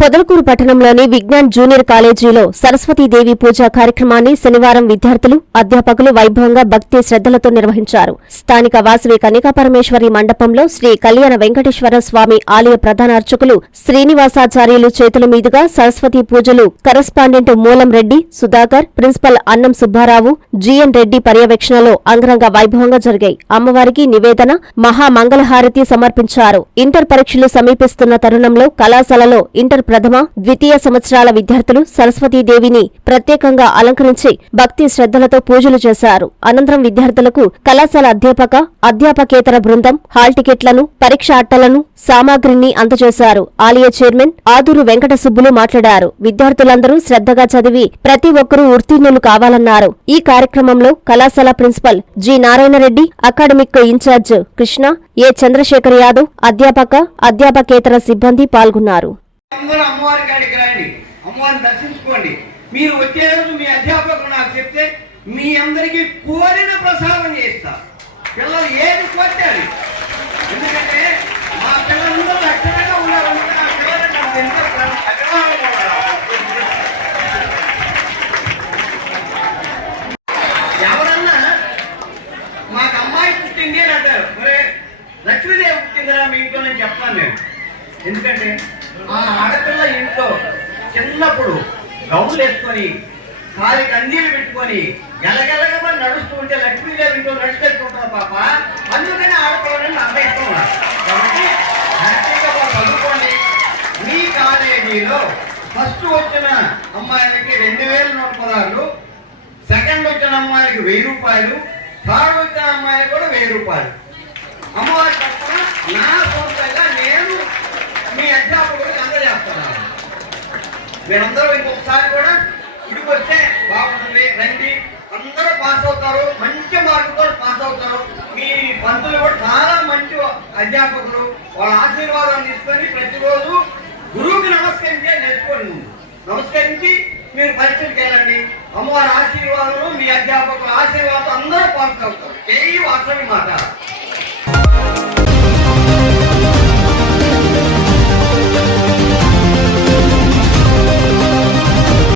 పొదలకూరు పట్టణంలోని విజ్ఞాన్ జూనియర్ కాలేజీలో సరస్వతీదేవి పూజా కార్యక్రమాన్ని శనివారం విద్యార్థులు అధ్యాపకులు వైభవంగా భక్తి శ్రద్ధలతో నిర్వహించారు. స్థానిక వాసవి కనికాపరమేశ్వరి మండపంలో శ్రీ కళ్యాణ వెంకటేశ్వర స్వామి ఆలయ ప్రధాన అర్చకులు శ్రీనివాసాచార్యులు చేతుల మీదుగా సరస్వతీ పూజలు కరస్పాండెంట్ మూలం రెడ్డి సుధాకర్ ప్రిన్సిపల్ అన్నం సుబ్బారావు జీఎన్ రెడ్డి పర్యవేక్షణలో అంగరంగ వైభవంగా జరిగాయి. అమ్మవారికి నివేదన మహామంగళహారతి సమర్పించారు. ఇంటర్ పరీక్షలు సమీపిస్తున్న తరుణంలో కళాశాలలో ఇంటర్ ప్రథమ ద్వితీయ సంవత్సరాల విద్యార్థులు సరస్వతీదేవిని ప్రత్యేకంగా అలంకరించి భక్తి శ్రద్ధలతో పూజలు చేశారు. అనంతరం విద్యార్థులకు కళాశాల అధ్యాపక అధ్యాపకేతర బృందం హాల్ టికెట్లను పరీక్ష అట్టలను సామాగ్రిని అందజేశారు. ఆలయ చైర్మన్ ఆదూరు వెంకట సుబ్బులు మాట్లాడారు. విద్యార్థులందరూ శ్రద్ధగా చదివి ప్రతి ఒక్కరూ ఉత్తీర్ణులు కావాలన్నారు. ఈ కార్యక్రమంలో కళాశాల principal G Narayana Reddy academic in-charge Krishna A Chandrashekar Yadav అధ్యాపక అధ్యాపకేతర సిబ్బంది పాల్గొన్నారు. అందరూ అమ్మవారి కాడికి రండి. అమ్మవారిని దర్శించుకోండి. మీరు వచ్చే రోజు మీ అధ్యాపకులు నాకు చెప్తే మీ అందరికీ కోరిన ప్రసాదం చేస్తా. పిల్లలు ఏది కొట్టాలి ఎందుకంటే మా పిల్లలందరూ అక్షరంగా ఉండాలంటే నా పిల్లలు నాకు ఎవరన్నా మాకు అమ్మాయి పుట్టింది అని అంటారు. మరి లక్ష్మీదేవి పుట్టిందిరా మీ ఇంట్లో నేను చెప్తాను నేను. ఎందుకంటే ఆ ఆడపిల్ల ఇంట్లో చిన్నప్పుడు గౌన్లు వేసుకొని కాలి కందీలు పెట్టుకొని ఎలగెలగమని నడుస్తూ ఉంటే లక్ష్మీదేవి ఇంట్లో నడిచేసుకుంటారు పాప? అందుకని ఆడపిల్లని నమ్మేస్తున్నారు కాబట్టి హ్యాపీగా చదువుకోండి. మీ కాలేజీలో ఫస్ట్ వచ్చిన అమ్మాయిలకి రెండు వేల నూట సెకండ్ వచ్చిన అమ్మాయికి వెయ్యి రూపాయలు థర్డ్ వచ్చిన అమ్మాయికి కూడా వెయ్యి రూపాయలు. అమ్మవారి తప్ప నా సొంతంగా నేను మీ అధ్యాపకుడికి అందజేస్తున్నాను మీరందరూ ఇంకొకసారి కూడా ఇడికి వస్తే బాగుంటుంది. రండి. అందరూ పాస్ అవుతారు. మంచి మార్కుతో పాస్ అవుతారు. మీ పంతులు కూడా చాలా మంచి అధ్యాపకులు. వాళ్ళ ఆశీర్వాదాన్ని తీసుకొని ప్రతిరోజు గురువుకి నమస్కరించే నేర్చుకోండి. నమస్కరించి మీరు పరీక్షలకు వెళ్ళండి. అమ్మవారి ఆశీర్వాదాలు మీ అధ్యాపకుల ఆశీర్వాదం అందరూ పాస్ అవుతారు. ఏ వాసవి మాట